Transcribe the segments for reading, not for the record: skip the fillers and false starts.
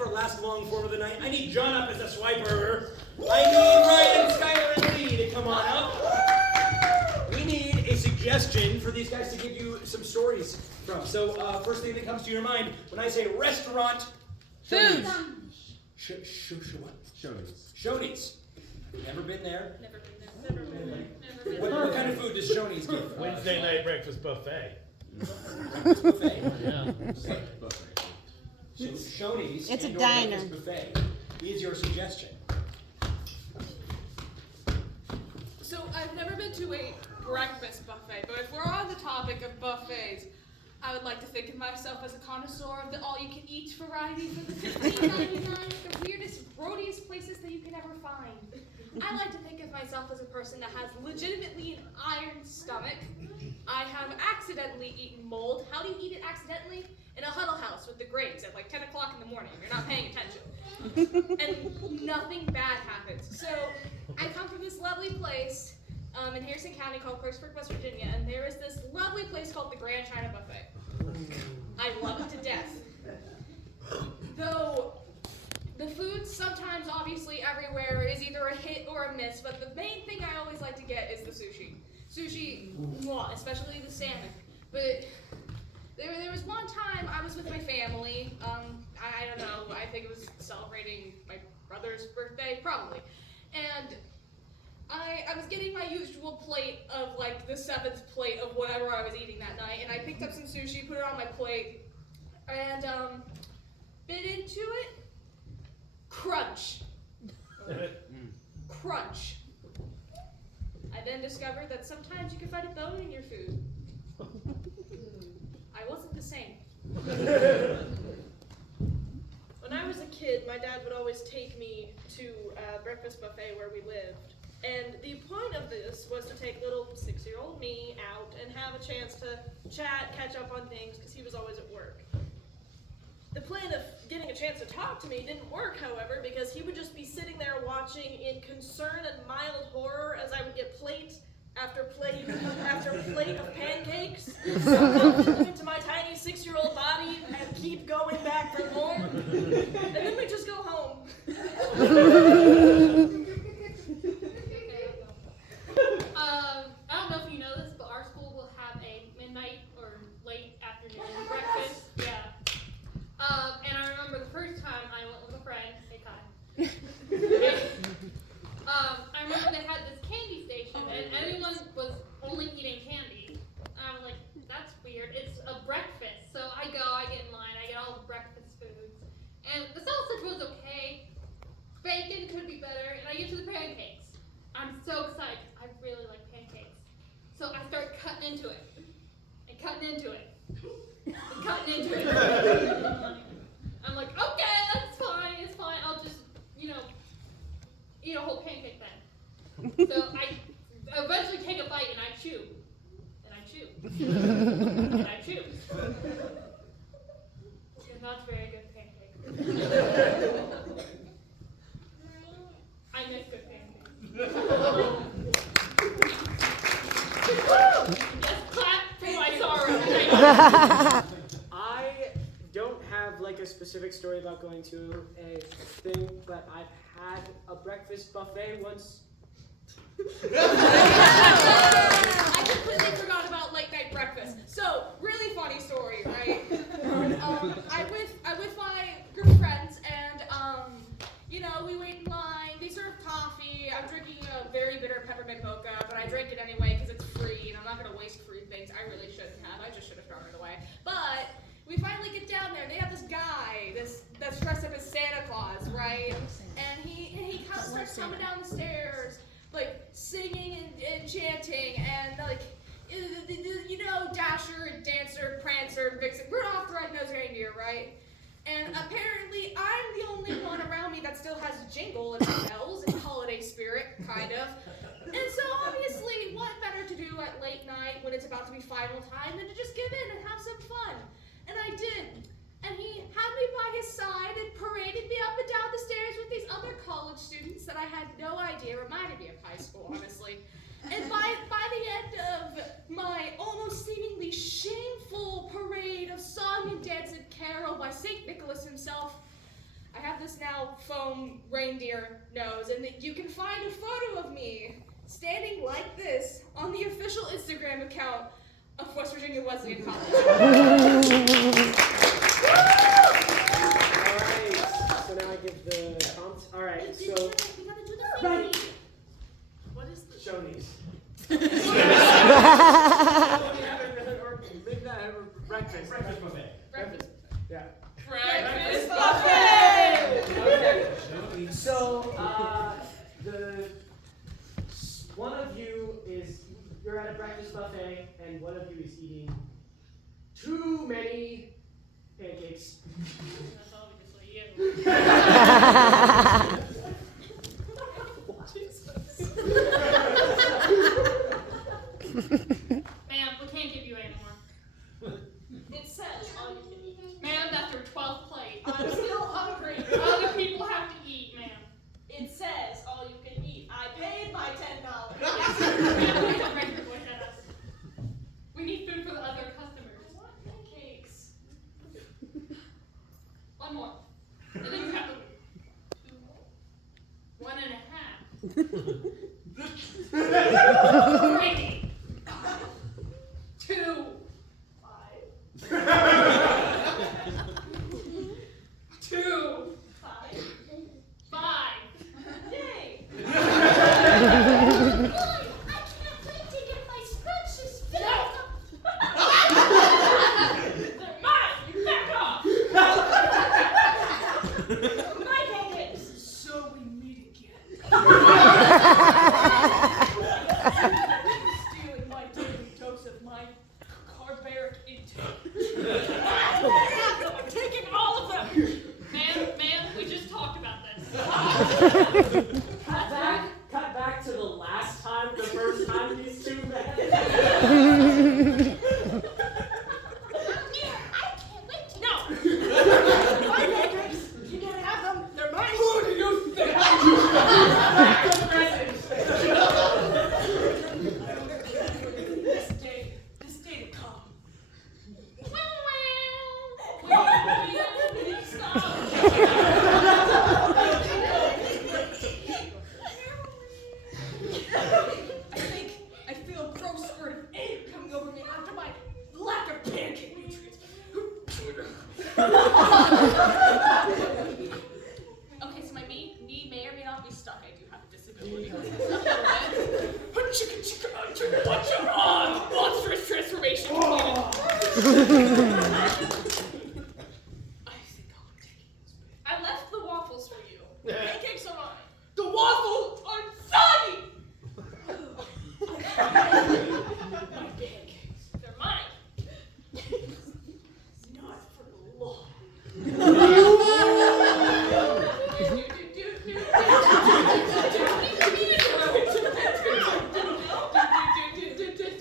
for last long form of the night. I need John up as a swiper. I need Ryan, Skylar, and Lee to come on up. We need a suggestion for these guys to give you some stories from. So, first thing that comes to your mind when I say restaurant, Food. What? Shoney's. Shoney's. Never been there. Never been there. What kind of food does Shoney's give? Wednesday night breakfast buffet. Breakfast buffet. Yeah. Buffet. So Shoney's. It's a and/or diner. breakfast buffet is your suggestion. So I've never been to a breakfast buffet, but if we're on the topic of buffets, I would like to think of myself as a connoisseur of the all-you-can-eat variety for the $15.99, the weirdest, roadiest places that you can ever find. I like to think of myself as a person that has legitimately an iron stomach. I have accidentally eaten mold. How do you eat it accidentally? In a huddle house with the grades at like 10 o'clock in the morning. You're not paying attention. And nothing bad happens. So I come from this lovely place in Harrison County called Clarksburg, West Virginia, and there is this lovely place called the Grand China Buffet. I love it to death. Though the food sometimes, obviously, everywhere is either a hit or a miss, but the main thing I always like to get is the sushi. Sushi, mwah, especially the salmon. But there was one time I was with my family. I don't know, I think it was celebrating my brother's birthday, probably. And I was getting my usual plate of like the 7th plate of whatever I was eating that night, and I picked up some sushi, put it on my plate, and bit into it. Crunch. Crunch. I then discovered that sometimes you can find a bone in your food. I wasn't the same. When I was a kid, my dad would always take me to a breakfast buffet where we lived. And the point of this was to take little 6-year-old me out and have a chance to chat, catch up on things, because he was always at work. The plan of getting a chance to talk to me didn't work, however, because he would just be sitting there watching in concern and mild horror as I would get plate after plate after plate of pancakes, look into my tiny 6-year-old body and keep going back for more. And then we just go home. I don't know if you know this, but our school will have a midnight or late afternoon breakfast. Yeah. And I remember the first time I went with a friend. Hey, Kai. I remember they had this candy station, and everyone was only eating candy. And I'm like, that's weird. It's a breakfast. So I go, I get in line, I get all the breakfast foods. And the sausage was okay. Bacon could be better. And I get to the pancakes. I'm so excited. I really like pancakes. So I start cutting into it. And cutting into it. And cutting into it. I'm like, okay, that's fine. It's fine. I'll just, eat a whole pancake then. So I eventually take a bite and I chew. And I chew. And I chew. They're not very good pancakes. I miss good pancakes. Yes, clap for my sorrow. I don't have like a specific story about going to a thing, but I've had a breakfast buffet once. I completely forgot about late night breakfast. So, really funny story, right? I'm with my group of friends, and we wait in line. They serve coffee. I'm drinking a very bitter peppermint mocha, but I drink it anyway because it's free, and I'm not gonna waste free things. I really shouldn't have. I just should have thrown it away. But we finally get down there. They have this guy that's dressed up as Santa Claus, right? And he starts coming down the stairs, like singing and chanting, and like, Dasher and Dancer, Prancer and Vixen, Rudolph the Red-Nosed Reindeer, right? And apparently I'm the only one around me that still has jingle and bells and holiday spirit, kind of. And so obviously, what better to do at late night when it's about to be final time than to just give in and have some fun? And I did. And he had me by his side and paraded me up and down the stairs with these other college students that I had no idea reminded me of high school, honestly. And by the end of my almost seemingly shameful parade of song and dance and carol by St. Nicholas himself, I this now foam reindeer nose, and that you can find a photo of me standing like this on the official Instagram account of West Virginia Wesleyan College. Alright, so now I give the prompt. Alright, so. Right. What is the Shoney's. Or maybe that have a breakfast. Breakfast buffet. Breakfast. Yeah. Breakfast buffet! Okay. So, one of you you're at a breakfast buffet, and one of you is eating too many pancakes. That's obviously you. Ma'am, we can't give you any more. It says all you can eat. Ma'am, that's your 12th plate. I'm still hungry. Other people have to eat, ma'am. It says all you can eat. I paid my $10. Ma'am, please don't raise your voice at us. We need food for the other customers. I want pancakes. One more. And then you have to 1.5. 3. 2. 5. 2. 5. 5. Yay! I can't wait to get my scrunchies filled. They're mine! You back off! My pancakes! So we meet again. Stealing my daily dose of my barbaric intake. I'm taking all of them! Ma'am, we just talked about this. Cut back to the last time, the first time these two met. I can't wait to know! My pancakes! You can't have them! They're mine! Who do you think? This day to come. I feel a gross spurt of anger coming over me after my lack of pancake nutrients. Okay, so my knee may or may not be stuck. I do have a disability. Monstrous transformation completed. I think I'll take those. I left the waffles for you. Pancakes are mine. The waffles are soggy! My pancakes. They're mine. Not for long.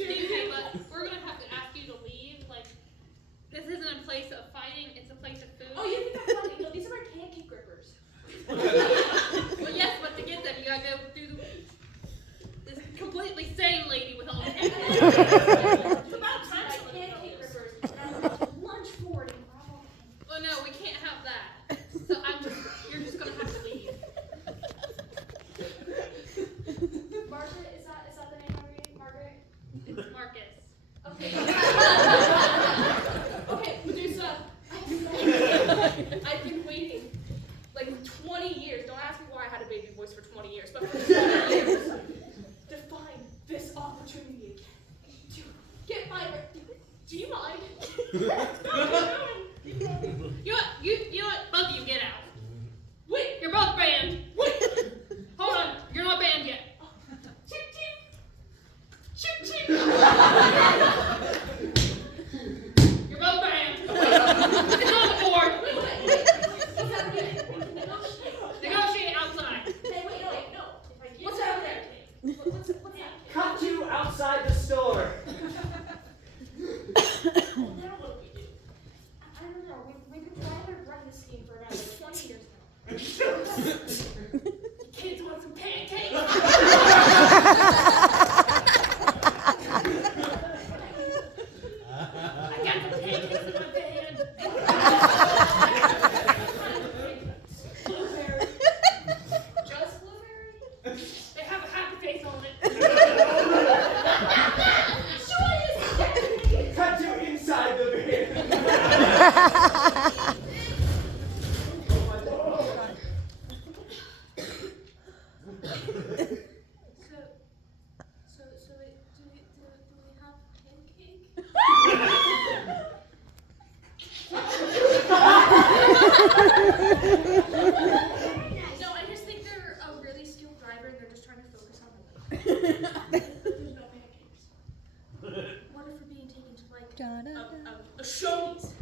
Okay, but we're gonna have to ask you to leave. Like, this isn't a place of fighting, it's a place of food. Oh, you think that's funny? No, these are my pancake grippers. Well, yes, but to get them, you gotta go through this completely sane lady with all the It's about time My someone pancake knows. grippers. Lunch forwarding. Well, no, we can't have that. So you're just gonna have to leave. Margaret, is that the name I'm reading? Margaret? It's Marcus. Okay. Okay, Medusa. I've been waiting like 20 years. Don't ask me why I had a baby voice for 20 years, but for 20 years to find this opportunity again. To get my. Do you mind? You know what? Both of you get out. Wait. You're both banned. Wait. Hold on, you're not banned yet. Chip chip. Chip chip. You're both banned. It's on the board. Wait. What's happening? Negotiate outside. Hey, wait, no. If I give What's you happening? pancake, What's happening? Cut you outside the store. well, now what do we do? I don't know. We've been trying to run this scheme for about 20 years now. Kids want some pancakes? I got the pancakes in my band. No, I just think they're a really skilled driver and they're just trying to focus on the There's no pancakes. What if we're being taken to like a Shoney's?